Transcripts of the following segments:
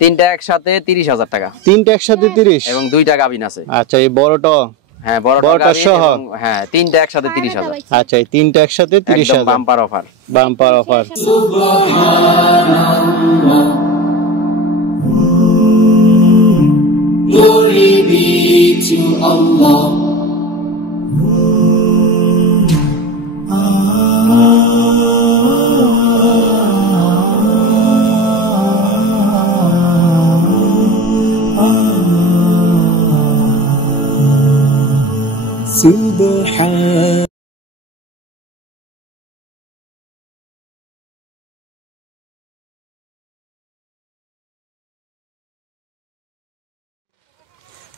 তিনটা একসাথে 30,000 টাকা। তিনটা একসাথে 30 এবং দুইটা গাবিন আছে। আচ্ছা, এই বড়টা? হ্যাঁ, বড়টা সহ। হ্যাঁ, তিনটা একসাথে 30,000। আচ্ছা, এই তিনটা একসাথে 30,000 bumper offer. Bumper offer. Glory be to Allah. Subhan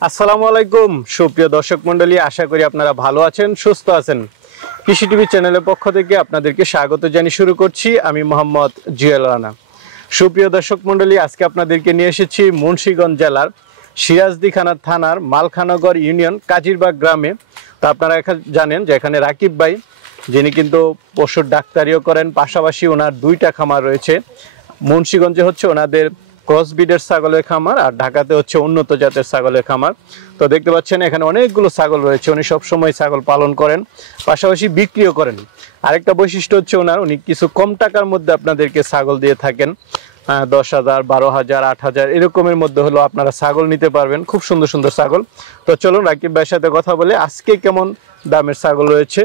আসসালামু আলাইকুম সুপ্রিয় দর্শক মণ্ডলী, আশা করি আপনারা ভালো আছেন, সুস্থ আছেন। কৃষি টিভি চ্যানেলের পক্ষ থেকে আপনাদেরকে স্বাগত জানিয়ে শুরু করছি আমি মোহাম্মদ জুয়েল রানা। সুপ্রিয় দর্শক মণ্ডলী, আজকে আপনাদেরকে নিয়ে এসেছি মুন্সিগঞ্জ জেলার সিরাজদিখানা থানার মালখানগর ইউনিয়ন কাজিরবাগ গ্রামে। তো আপনারা জানেন যে এখানে রাকিব ভাই, যিনি কিন্তু পশুর ডাক্তারিও করেন, পাশাপাশি ওনার দুইটা খামার রয়েছে। মুন্সিগঞ্জে হচ্ছে ওনাদের ক্রসবিডের ছাগলের খামার, আর ঢাকাতে হচ্ছে উন্নত জাতের ছাগলের খামার। তো দেখতে পাচ্ছেন এখানে অনেকগুলো ছাগল রয়েছে। উনি সবসময় ছাগল পালন করেন, পাশাপাশি বিক্রিও করেন। আরেকটা বৈশিষ্ট্য হচ্ছে উনি কিছু কম টাকার মধ্যে আপনাদেরকে ছাগল দিয়ে থাকেন। 10,000, 12,000, 8,000 এরকমের মধ্যে হলো আপনারা ছাগল নিতে পারবেন। খুব সুন্দর সুন্দর ছাগল। তো চলুন রাকিব ভাইয়ের সাথে কথা বলে আজকে কেমন দামের ছাগল রয়েছে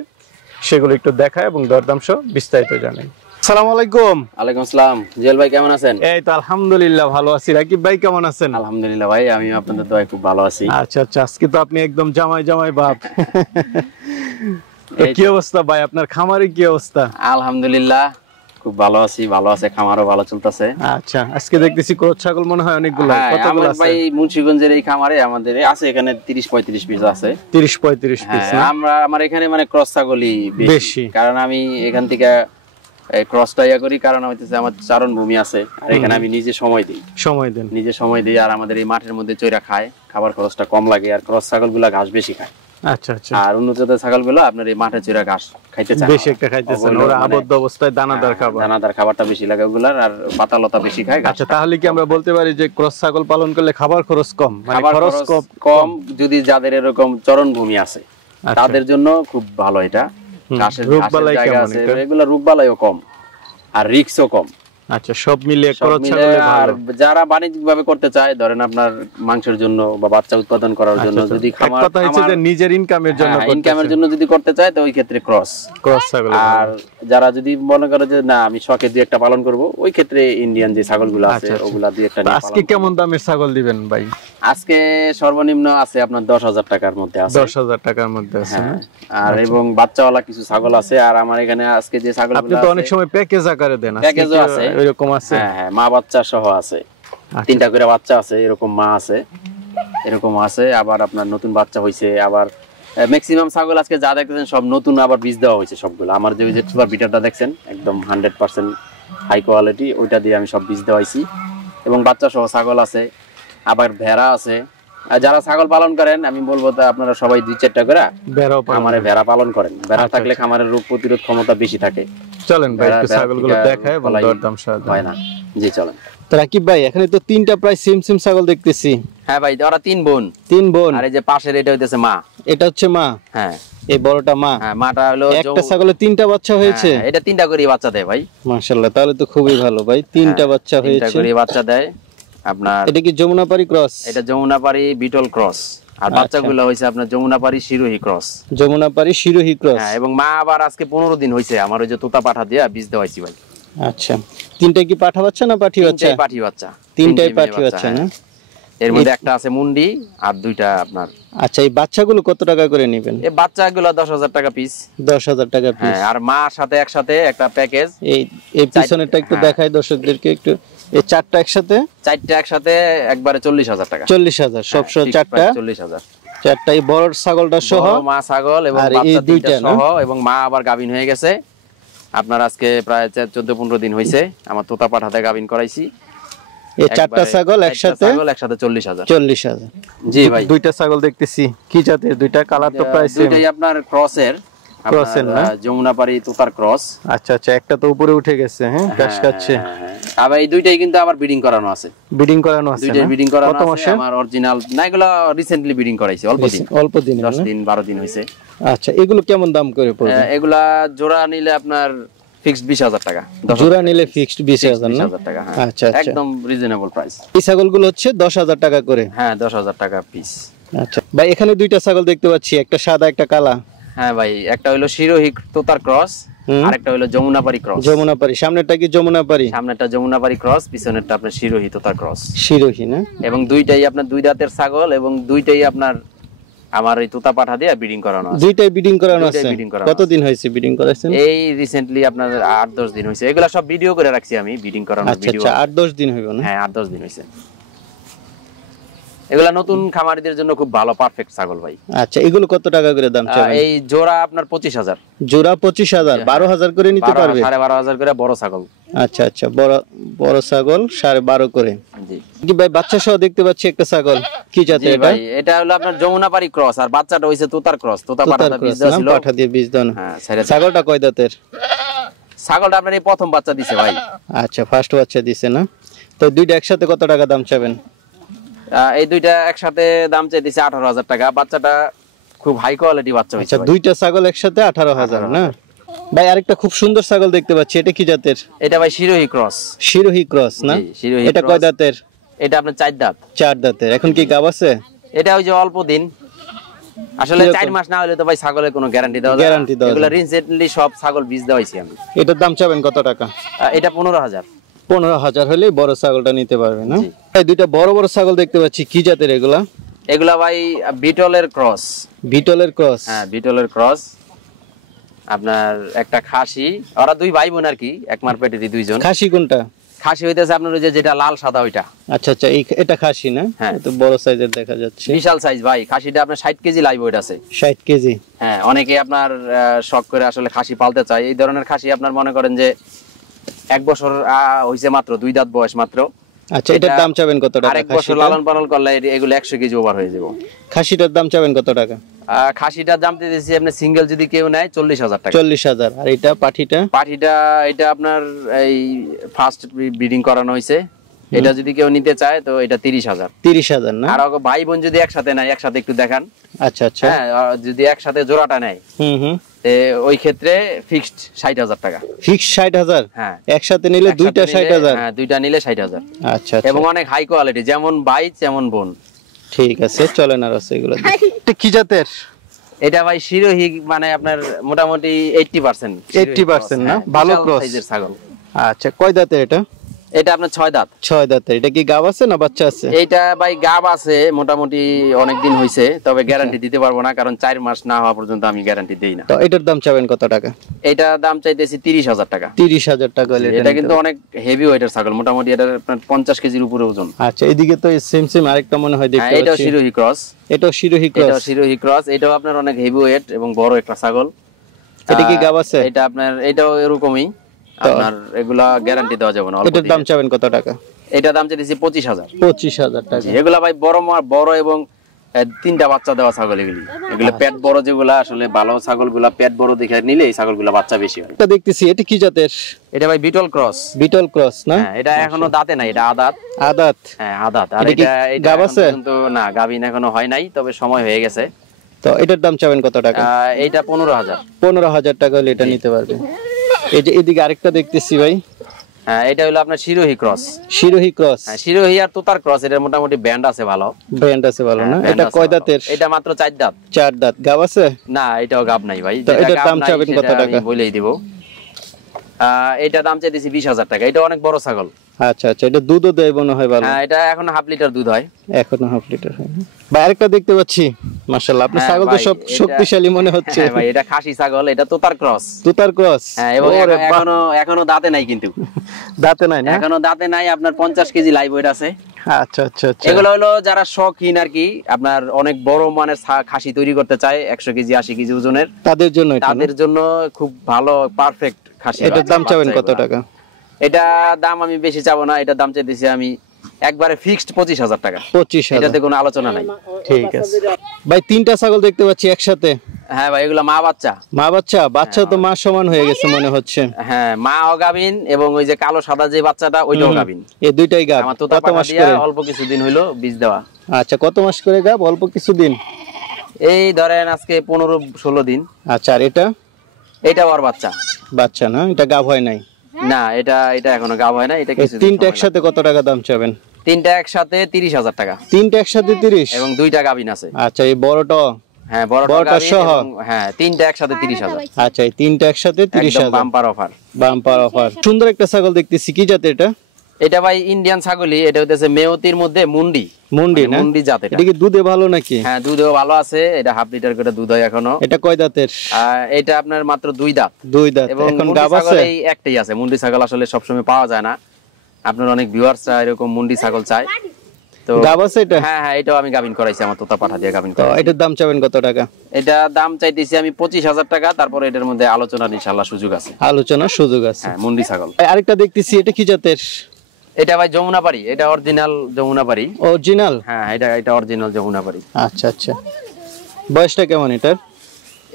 সেগুলো একটু দেখায় এবং দরদাম সহ বিস্তারিত জানাই। আসসালামু আলাইকুম। ওয়ালাইকুম আসসালাম। জুয়েল ভাই কেমন আছেন? এই তো আলহামদুলিল্লাহ ভালো আছি। রাকিব ভাই কেমন আছেন? আলহামদুলিল্লাহ ভাই, আমি আপনাদের দোয়ায় খুব ভালো আছি। আচ্ছা আচ্ছা, আজকে তো আপনি একদম জামাই জামাই বাপ। তো কি অবস্থা ভাই, আপনার খামারে কি অবস্থা? আলহামদুলিল্লাহ খুব ভালো আছি, ভালো আছে, খামারও ভালো চলতেছে। আচ্ছা, আজকে দেখতেছি ক্রস ছাগল মনে হয় অনেকগুলো। কতগুলো আছে ভাই? মুন্সিগঞ্জের এই খামারে আমাদের আছে এখানে 30-35 পিস আছে। 30-35 পিস। আমার এখানে মানে ক্রস ছাগলই বেশি, কারণ আমি এখান থেকে ক্রসটা করি, কারণ হইতেছে আমার চারণ ভূমি আছে, আর এখানে আমি নিজে সময় দিই। আর আমাদের এই মাঠের মধ্যে চৈরা খায়, খাবার খরচটা কম লাগে। আর ক্রস ছাগলগুলা ঘাস বেশি খায়। আচ্ছা আচ্ছা। আর উন্নত জাতের ছাগলগুলো আপনার এই মাঠে চৈরা ঘাস খাইতে চায়, বেশি একটা খাইতেছে না, ওরা আবদ্ধ অবস্থায় দানাদার খাবারটা বেশি লাগে ওগুলার, আর পাতা লতা বেশি খায়। আচ্ছা, তাহলে কি আমরা বলতে পারি যে ক্রস ছাগল পালন করলে খাবার খরচ কম? মানে খরচ কম যদি যাদের এরকম চরণ ভূমি আছে তাদের জন্য খুব ভালো। এটা ঘাসের জায়গা আছে, এগুলা রোগবালাইও কম আর রিস্কও কম। আচ্ছা, সব মিলিয়ে ক্রস ছাগল ভালো। যারা বাণিজ্যিক ভাবে করতে চায়, ধরেন আপনার মাংসের জন্য বা বাচ্চা উৎপাদন করার জন্য, যদি খামার কথা হচ্ছে যে নিজের ইনকামের জন্য যদি করতে চায়, তো ওই ক্ষেত্রে ক্রস ছাগল। আর যারা যদি মনে করে যে না আমি শখে দুই একটা পালন করব, ওই ক্ষেত্রে ইন্ডিয়ান যে ছাগলগুলো আছে ওগুলা দুই একটা নিয়ে। আজকে কেমন দামের ছাগল দিবেন ভাই? আজকে সর্বনিম্ন আছে আপনার 10,000 টাকার মধ্যে আছে। 10,000 টাকার মধ্যে আছে। আর এবং বাচ্চাওয়ালা কিছু ছাগল আছে। আর আমার এখানে আজকে যে ছাগলগুলো আছে, আপনি তো অনেক সময় প্যাকেজ আকারে দেন। প্যাকেজও আছে, এরকম আছে? হ্যাঁ, মা বাচ্চা সহ আছে। 3টা করে বাচ্চা আছে, এরকম মা আছে, এরকম আছে। আবার আপনার নতুন বাচ্চা হইছে। আবার ম্যাক্সিমাম ছাগল আজকে যা দেখতেছেন সব নতুন, আবার বীজ দেওয়া হয়েছে সবগুলো। আমার যে সুপার বিটারটা দেখছেন একদম 100% হাই কোয়ালিটি, ওইটা দিয়ে আমি সব বীজ দেওয়াইছি। এবং বাচ্চা সহ ছাগল আছে, আবার ভেড়া আছে। আর যারা ছাগল পালন করেন, আমি বলবো তা আপনারা সবাই 2-4টা করে খামারে ভেড়া পালন করেন। ভেড়া থাকলে খামারের রোগ প্রতিরোধ ক্ষমতা বেশি থাকে। চলেন ভাই একটু ছাগলগুলো দেখায় এবং দরদাম সহ হয় না। জি চলেন। তো রাকিব ভাই, এখানে তো 3টা প্রায় সেম ছাগল দেখতেছি। হ্যাঁ ভাই, ওরা 3 বোন। আর এই যে পাশের এটা হইতেছে মা। এটা হচ্ছে মা? হ্যাঁ, এই বড়টা মা। হ্যাঁ, মাটা হলো একটা ছাগলে 3টা বাচ্চা হয়েছে। এটা 3টা করে বাচ্চা দেয় ভাই। মাশাআল্লাহ, তাহলে তো খুবই ভালো ভাই। 3টা বাচ্চা হয়েছে, 3টা করে বাচ্চা দেয় আপনার। এটা কি যমুনাপাড়ি ক্রস? এটা যমুনাপাড়ি বিটল ক্রস। আর বাচ্চাগুলো হইছে আপনার যমুনাপাড়ি শিরোহী ক্রস। হ্যাঁ, এবং মা আবার আজকে 15 দিন হইছে আমার ওই যে তোতা পাঠা দিয়া বীজ দেওয়াইছি ভাই। আচ্ছা, 3টা কি পাঠা বাচ্চা না পাঠি বাচ্চা? 3টাই পাঠি বাচ্চা। 3টাই পাঠি বাচ্চা না? এর মধ্যে একটা আছে মুন্ডি আর 2টা আপনার। আচ্ছা, এই বাচ্চাগুলো কত টাকা করে নেবেন? এই বাচ্চাগুলো 10,000 টাকা পিস। 10,000 টাকা পিস। হ্যাঁ, আর মার সাথে একসাথে একটা প্যাকেজ। এই পিছনেরটা একটু দেখাই দর্শকদেরকে একটু। এই 4টা একসাথে? 4টা একসাথে একবারে 40,000 টাকা। 40,000 সব সহ 4টা? 40,000। 4টাই বড় ছাগলটা সহ, মা ছাগল এবং বাচ্চা 2টা সহ। এবং মা আবার গাবিন হয়ে গেছে আপনার আজকে প্রায় 14-15 দিন হইছে। আমার তোতা পাঠাতে গাবিন করাইছি। এই 4টা ছাগল একসাথে 40,000। 40,000। জি ভাই, 2টা ছাগল দেখতেছি। কি জাতের? 2টা কালার তো প্রায় সেম। দুইটাই আপনার ক্রসের। ক্রসের না, যমুনাপাড়ি তোতার ক্রস। আচ্ছা আচ্ছা, একটা তো উপরে উঠে গেছে, হ্যাঁ ঘাস খাচ্ছে। আবার এই দুইটাই কিন্তু আবার ব্রিডিং করানো আছে। ব্রিডিং করানো আছে, দুইটাই ব্রিডিং করানো আছে। আমার অরিজিনাল না, এগুলো রিসেন্টলি ব্রিডিং করাইছে, অল্প দিন 10 দিন 12 দিন হইছে। আচ্ছা, এগুলো কেমন দাম করে পড়বে? এগুলা জোড়া নিলে আপনার ফিক্সড 20,000 টাকা। জোড়া নিলে ফিক্সড 20,000 টাকা। হ্যাঁ আচ্ছা আচ্ছা, একদম রিজনেবল প্রাইস। এই ছাগলগুলো হচ্ছে 10,000 টাকা করে। হ্যাঁ 10,000 টাকা পিস। আচ্ছা ভাই, এখানে দুইটা ছাগল দেখতে পাচ্ছি, একটা সাদা একটা কালা। হ্যাঁ ভাই, একটা হলো শিরোহী তোতার ক্রস, আর একটা হলো যমুনাপাড়ি ক্রস। যমুনাপাড়ি, সামনেরটা কি যমুনাপাড়ি? সামনেরটা যমুনাপাড়ি ক্রস, পিছনেরটা আপনার শিরোহী তোতার ক্রস। শিরোহী না? এবং দুইটাই আপনার দুই দাঁতের ছাগল, এবং দুইটাই আপনার আমার এই তোতা পাঠা দিয়ে ব্রিডিং করানো আছে। দুইটাই ব্রিডিং করানো আছে। কতদিন হয়েছে ব্রিডিং করাছেন? এই রিসেন্টলি আপনার 8-10 দিন হয়েছে। এগুলা সব ভিডিও করে রাখছি আমি, ব্রিডিং করানোর ভিডিও। আচ্ছা, 8-10 দিন হইব না? হ্যাঁ 8-10 দিন হয়েছে। এগুলা নতুন খামারিদের জন্য খুব ভালো পারফেক্ট ছাগল ভাই। আচ্ছা, এগুলো কত টাকা করে দাম চাবেন? এই জোড়া আপনার 25,000। জোড়া 25,000, 12,000 করে নিতে পারবে? 12,500 করে বড় ছাগল। আচ্ছা আচ্ছা, বড় ছাগল 12.5 করে। জি কি ভাই, বাচ্চা সহ দেখতে পাচ্ছি একটা ছাগল, কি জাতের এটা? ভাই এটা হলো আপনার যমুনাপাড়ি ক্রস, আর বাচ্চাটা হইছে তোতার ক্রস। তোতা পাঠা বীজ দেওয়া ছিল, পাঠা দিয়ে বীজ দাও না। হ্যাঁ। ছাগলটা কয় দাঁতের? ছাগলটা আপনার এই প্রথম বাচ্চা দিছে ভাই। আচ্ছা, ফার্স্ট বাচ্চা দিছে না? তো দুইটা একসাথে কত টাকা দাম চাবেন? এই দুইটা একসাথে দাম চাইতেছে 18,000 টাকা। বাচ্চাটা খুব হাই কোয়ালিটি বাচ্চা হইছে। আচ্ছা, দুইটা ছাগল একসাথে 18,000 না? ভাই আরেকটা খুব সুন্দর ছাগল দেখতে পাচ্ছি, এটা কি জাতের? এটা ভাই শিরোহী ক্রস। শিরোহী ক্রস না? এটা কয় দাঁতের? এটা আপনার 4 দাঁত। 4 দাঁতের। এখন কি গাব আছে? এটা ওই যে অল্প দিন, আসলে 4 মাস না হলে তো ভাই ছাগলের কোনো গ্যারান্টি দেওয়া যায় না। এগুলা রিসেন্টলি সব ছাগল বীজ দেওয়া হইছে আমি। এটার দাম চাবেন কত টাকা? এটা 15,000। 15,000 হলে বড় ছাগলটা নিতে পারবে না? এই দুইটা বড় বড় ছাগল দেখতে পাচ্ছি, কি জাতের এগুলা? এগুলা ভাই বিটলের ক্রস। বিটলের ক্রস? হ্যাঁ বিটলের ক্রস। আপনার একটা খাসি, ওরা দুই ভাই বোন আর কি, এক মার পেটেরই দুইজন। খাসি কোনটা? খাসি হইতেছে আপনার ওই যেটা লাল সাদা ওইটা। আচ্ছা আচ্ছা, এটা খাসি না? হ্যাঁ, তো বড় সাইজের দেখা যাচ্ছে, বিশাল সাইজ ভাই। খাসিটা আপনার 60 কেজি লাইভ ওয়েট আছে। 60 কেজি? হ্যাঁ, অনেকে আপনার শখ করে আসলে খাসি পালতে চায়। এই ধরনের খাসি আপনার মনে করেন যে 1 বছর হইছে মাত্র, 2 দাঁত বয়স মাত্র। আচ্ছা, এটার দাম চাবেন কত টাকা? আরেক বছর লালন পালন করলে এগুলো 100 কেজি ওভার হয়ে যাবে। খাসিটার দাম চাবেন কত টাকা? খাসিটার দাম দিতেছি আপনি সিঙ্গেল যদি কেউ নেয় 40,000 টাকা। 40,000। আর এটা পাঠিটা? পাঠিটা এটা আপনার এই ফার্স্ট ব্রিডিং করানো হইছে। এটা যদি কেউ নিতে চায় তো এটা 30,000। 30,000 না? আর ভাই বোন যদি একসাথে নেয়, একসাথে একটু দেখান। আচ্ছা আচ্ছা, হ্যাঁ, যদি একসাথে জোড়াটা নেয় ওই ক্ষেত্রে ফিক্সড 60,000 টাকা। ফিক্সড 60,000? হ্যাঁ, একসাথে নিলে দুইটা 60,000? হ্যাঁ, দুইটা নিলে 60,000। আচ্ছা, এবং অনেক হাই কোয়ালিটি, যেমন ভাই যেমন বোন। ঠিক আছে, চলেন আর আছে এগুলো। এটা কি জাতের? এটা ভাই শিরোহী, মানে আপনার মোটামুটি 80%। 80% না? ভালো ক্রস সাইজের ছাগল। আচ্ছা, কয় দাঁতের এটা? এটা আপনার 6 দাঁত। 6 দাঁতের। এটা কি গাব আছে না বাচ্চা আছে? এটা ভাই গাব আছে, মোটামুটি অনেক দিন হইছে, তবে গ্যারান্টি দিতে পারবো না, কারণ 4 মাস না হওয়া পর্যন্ত আমি গ্যারান্টি দেই না। তো এটার দাম চাবেন কত টাকা? এটা দাম চাইতেছি 30,000 টাকা। 30,000 টাকা হলে এটা কিন্তু অনেক হেভি ওয়েটের ছাগল, মোটামুটি এটা আপনার 50 কেজির উপরে ওজন। আচ্ছা, এদিকে তো সেম আরেকটা মনে হয় দেখতে পাচ্ছি। এটাও শিরোহী ক্রস। এটাও শিরোহী ক্রস? এটাও শিরোহী ক্রস। এটাও আপনার অনেক হেভি ওয়েট এবং বড় একটা ছাগল। এটা কি গাব আছে? এটা আপনার এটাও এরকমই, আপনার এগুলা গ্যারান্টি দেওয়া যাবে না। এটার দাম চাবেন কত টাকা? এটা দাম চাইতেছি 25,000। 25,000 টাকা। এগুলা ভাই বড় এবং 3টা বাচ্চা দেওয়া ছাগল। এগুলো পেট বড়, যেগুলা আসলে ভালো ছাগলগুলা পেট বড় দেখে নিলে এই ছাগলগুলা বাচ্চা বেশি হয়। এটা দেখতেছি, এটা কি জাতের? এটা ভাই বিটল ক্রস। বিটল ক্রস না? হ্যাঁ, এটা এখনো দাঁতে নাই, এটা আদাত। আদাত? হ্যাঁ আদাত। আর এটা গাব আছে? কিন্তু না, গাবিন এখনো হয় নাই, তবে সময় হয়ে গেছে। তো এটার দাম চাবেন কত টাকা? এটা 15,000। 15,000 টাকা হলে এটা নিতে পারবে। এই যে এদিকে আরেকটা দেখতেছি ভাই। হ্যাঁ, এটা হলো আপনার শিরোহী ক্রস। শিরোহী ক্রস? হ্যাঁ, শিরোহী আর তোতার ক্রস। এটার মোটামুটি ব্যান্ড আছে ভালো। ব্যান্ড আছে ভালো না? এটা কয় দাঁতের? এটা মাত্র 4 দাঁত। 4 দাঁত। গাব আছে? না, এটাও গাব নাই ভাই। তো এটার দাম চাবেন কত টাকা? বলেই দিব। এটা দাম চাইতেছি 20,000 টাকা। এটা অনেক বড় ছাগল। আচ্ছা আচ্ছা, এটা দুধও দেয় মনে হয় ভালো? হ্যাঁ, এটা এখন 1/2 লিটার দুধ হয়। এখনো 1/2 লিটার হয়। ভাই আরেকটা দেখতে পাচ্ছি, মাশাআল্লাহ আপনার ছাগল তো সব শক্তিশালী মনে হচ্ছে। হ্যাঁ ভাই, এটা খাসি ছাগল, এটা তোতার ক্রস। তোতার ক্রস? হ্যাঁ, এবং এখনো দাঁতে নাই, কিন্তু দাঁতে নাই না? এখনো দাঁতে নাই। আপনার 50 কেজি লাইভ ওয়েট আছে। আচ্ছা আচ্ছা আচ্ছা। এগুলো হলো যারা শৌখিন আর কি, আপনার অনেক বড় মানের খাসি তৈরি করতে চায় 100 কেজি 80 কেজি ওজনের, তাদের জন্য খুব ভালো পারফেক্ট খাসি। এটার দাম চাবেন কত টাকা? এটা দাম আমি বেশি চাবো না। এটা দাম চাইতেছি আমি একবারে ফিক্সড 25,000 টাকা। 25,000? এটাতে কোনো আলোচনা নাই। ঠিক আছে ভাই। 3টা ছাগল দেখতে পাচ্ছি একসাথে। হ্যাঁ ভাই এগুলা মা বাচ্চা। মা বাচ্চা, বাচ্চা তো মা সমান হয়ে গেছে মনে হচ্ছে। হ্যাঁ মা অগাবিন এবং ওই যে কালো সাদা যে বাচ্চাটা ওইটাও গাবিন। এই দুইটাই গাব। আমার তোতা পাঠা দিয়া অল্প কিছুদিন হইলো বীজ দেওয়া। আচ্ছা কত মাস করে গাব? অল্প কিছুদিন, এই ধরেন আজকে 15-16 দিন। আচ্ছা আর এটা ওর বাচ্চা। বাচ্চা না, এটা গাব হয় নাই? না এটা এখনো গাব হয় না। এটা কিছু তিনটা একসাথে কত টাকা দাম চাবেন? তিনটা একসাথে 30,000 টাকা। তিনটা একসাথে 30 এবং দুইটা গাবিন আছে। আচ্ছা এই বড়টা? হ্যাঁ বড়টা সহ। হ্যাঁ তিনটা একসাথে 30,000। আচ্ছা এই তিনটা একসাথে 30,000 একদম বাম্পার অফার। Bumper offer. সুন্দর একটা ছাগল দেখতেছি, কি জাতের এটা? এটা ভাই ইন্ডিয়ান ছাগলি। এটা হচ্ছে মেয়তির মধ্যে মুন্ডি। মুন্ডি না? মুন্ডি জাত। এটা কি দুধে ভালো নাকি? হ্যাঁ দুধেও ভালো আছে। এটা হাফ লিটার করে দুধ হয় এখনো। এটা কয় দাঁতের? এটা আপনার মাত্র 2 দাঁত। 2 দাঁত। এখন গাব আছে? এই একটাই আছে। মুন্ডি ছাগল আসলে সবসময় পাওয়া যায় না। আপনার অনেক ভিউয়ার্সরা এরকম মুন্ডি ছাগল চায়। তো গাব আছে এটা? হ্যাঁ এটাও আমি গাবিন করাইছি, আমার তোতা পাঠা দিয়ে গাবিন করাইছি। এটার দাম চাবেন কত টাকা? এটা দাম চাইতেছি আমি 25,000 টাকা। তারপরে এটার মধ্যে আলোচনার ইনশাআল্লাহ সুযোগ আছে। আলোচনার সুযোগ আছে। হ্যাঁ মুন্ডি ছাগল। আরেকটা দেখতেছি, এটা কি জাতের? এটা ভাই যমুনাপাড়ি। এটা অরিজিনাল যমুনাপাড়ি। অরিজিনাল? হ্যাঁ এটা অরিজিনাল যমুনাপাড়ি। আচ্ছা আচ্ছা। বয়সটা কেমন এটার?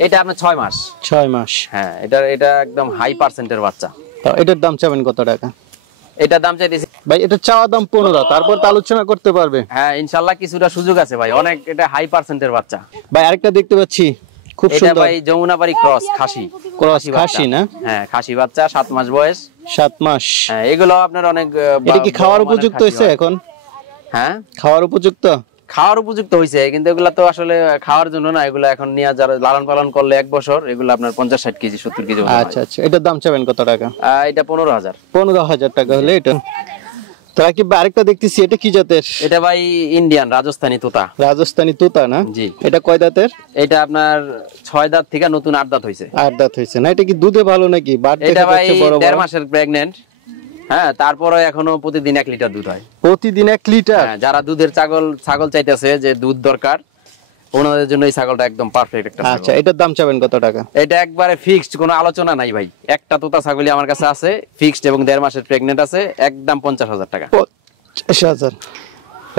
এটা আপনার 6 মাস। 6 মাস। হ্যাঁ এটা একদম হাই পার্সেন্টের বাচ্চা। তো এটার দাম চাবেন কত টাকা? এটা দাম চাইতেছি ভাই এটা চাওয়া দাম 15, তারপর তো আলোচনা করতে পারবে। হ্যাঁ ইনশাআল্লাহ কিছুটা সুযোগ আছে ভাই। অনেক এটা হাই পার্সেন্টের বাচ্চা। ভাই আরেকটা দেখতে পাচ্ছি খুব সুন্দর। এটা ভাই যমুনাপাড়ি ক্রস খাসি। খাসি না? হ্যাঁ খাসি বাচ্চা, 7 মাস বয়স। 7 মাস। হ্যাঁ এগুলো আপনার অনেক। এটা কি খাওয়ার উপযুক্ত হইছে এখন? হ্যাঁ খাওয়ার উপযুক্ত? খাওয়ার উপযুক্ত হইছে, কিন্তু এগুলা তো আসলে খাওয়ার জন্য না। এগুলা এখন নিয়ে যারা লালন পালন করলে 1 বছর এগুলা আপনার 50-60 কেজি 70 কেজি। আচ্ছা আচ্ছা। এটার দাম চাবেন কত টাকা? এটা 15,000। 15,000 টাকা হলে এটা। তাকিব ভাই আরেকটা দেখতেছি, এটা কি জাতের? এটা ভাই ইন্ডিয়ান রাজস্থানী তোতা। রাজস্থানী তোতা না? জি। এটা কয় দাঁতের? এটা আপনার 6 দাঁত থেকে নতুন 8 দাঁত হইছে। 8 দাঁত হইছে না? এটা কি দুধে ভালো নাকি? বাট এটা দেখা ভাই যাচ্ছে বড় বড়। 1.5 মাসের প্রেগন্যান্ট। হ্যাঁ তারপরে এখনো প্রতিদিন 1 লিটার দুধ হয়। প্রতিদিন 1 লিটার? হ্যাঁ যারা দুধের ছাগল চাইতেছে, যে দুধ দরকার, ওনাদের জন্য এই ছাগলটা একদম পারফেক্ট একটা ছাগল। আচ্ছা এটার দাম চাবেন কত টাকা? এটা একবারে ফিক্সড, কোনো আলোচনা নাই ভাই। একটা তোতা ছাগলই আমার কাছে আছে ফিক্সড এবং 1.5 মাসের প্রেগন্যান্ট আছে, একদম 50,000 টাকা। 50,000।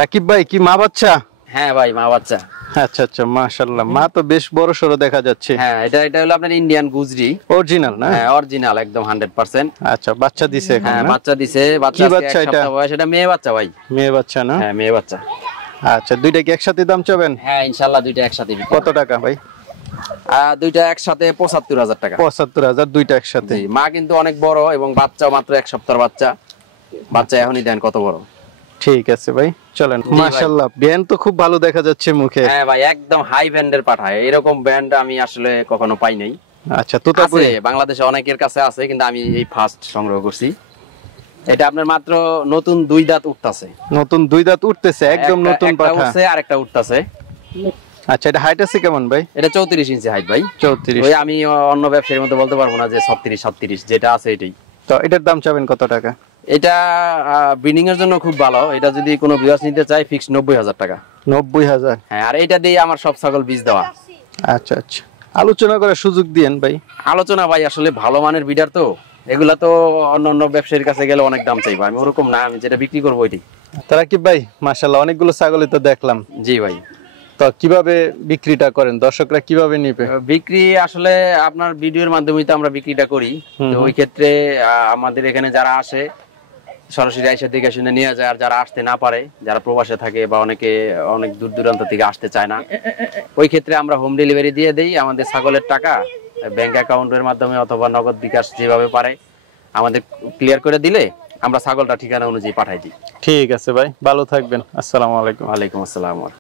রাকিব ভাই কি মা বাচ্চা? হ্যাঁ ভাই মা বাচ্চা। আচ্ছা আচ্ছা মাশাআল্লাহ, মা তো বেশ বড় সরো দেখা যাচ্ছে। হ্যাঁ এটা হলো আপনার ইন্ডিয়ান গুজরি। অরিজিনাল না? হ্যাঁ অরিজিনাল একদম 100%। আচ্ছা বাচ্চা দিছে এখন? হ্যাঁ না বাচ্চা দিছে। বাচ্চা কি বাচ্চা এটা? বয়স। এটা মেয়ে বাচ্চা ভাই। মেয়ে বাচ্চা না? হ্যাঁ মেয়ে বাচ্চা। আচ্ছা দুইটা কি একসাথে দাম চাবেন? হ্যাঁ ইনশাআল্লাহ দুইটা একসাথে। কত টাকা ভাই? দুইটা একসাথে 75,000 টাকা। 75,000 দুইটা একসাথে। মা কিন্তু অনেক বড় এবং বাচ্চাও মাত্র 1 সপ্তাহের বাচ্চা। বাচ্চা এখনই দেন কত বড়। ঠিক আছে ভাই চলেন। মাশাআল্লাহ ব্যান্ড তো খুব ভালো দেখা যাচ্ছে মুখে। হ্যাঁ ভাই একদম হাই ব্যান্ডের পাঠায়। এরকম ব্যান্ড আমি আসলে কখনো পাই নাই। আচ্ছা তোতাপুরি বাংলাদেশে অনেকের কাছে আছে, কিন্তু আমি এই ফার্স্ট সংগ্রহ করছি। এটা আপনার মাত্র নতুন 2 দাঁত উঠতাছে। নতুন 2 দাঁত উঠতেছে একদম নতুন পাঠা। একটা উঠছে আর একটা উঠতাছে। আচ্ছা এটা হাইট আছে কেমন ভাই? এটা 34 ইঞ্চি হাইট ভাই। 34। ওই আমি অন্য ব্যবসায়ীর মধ্যে বলতে পারবো না যে 36 37, যেটা আছে এটাই। তো এটার দাম চাবেন কত টাকা? এটা ব্রিডিং এর জন্য খুব ভালো। এটা যদি কোনো ভিউয়ার্স নিতে চায় ফিক্স 90,000 টাকা। 90,000? হ্যাঁ আর এটা দিয়ে আমার সব ছাগল বীজ দেওয়া। আচ্ছা আচ্ছা আলোচনা করার সুযোগ দিয়েন ভাই। আলোচনা ভাই আসলে ভালো মানের বিডার তো, এগুলা তো অন্য ব্যবসায়ীর কাছে গেলে অনেক দাম চাইবো। আমি ওরকম না, আমি যেটা বিক্রি করবো ওইটি। তারা কি ভাই মাশাআল্লাহ অনেকগুলো ছাগলই তো দেখলাম। জি ভাই। তো কিভাবে বিক্রিটা করেন, দর্শকরা কিভাবে নিবে? বিক্রি আসলে আপনার ভিডিওর মাধ্যমে তো আমরা বিক্রিটা করি। তো ওই ক্ষেত্রে আমাদের এখানে যারা আসে সরাসরি আইসা দেখে শুনে নিয়ে যায়। আর যারা আসতে না পারে, যারা প্রবাসে থাকে বা অনেক দূর দূরান্ত থেকে আসতে চায় না, ওই ক্ষেত্রে আমরা হোম ডেলিভারি দিয়ে দেই। আমাদের ছাগলের টাকা ব্যাংক অ্যাকাউন্টের মাধ্যমে অথবা নগদ বিকাশ যেভাবে পারে আমাদের ক্লিয়ার করে দিলে আমরা ছাগলটা ঠিকানা অনুযায়ী পাঠাই দিই। ঠিক আছে ভাই, ভালো থাকবেন। আসসালামু আলাইকুম। ওয়ালাইকুম আসসালাম।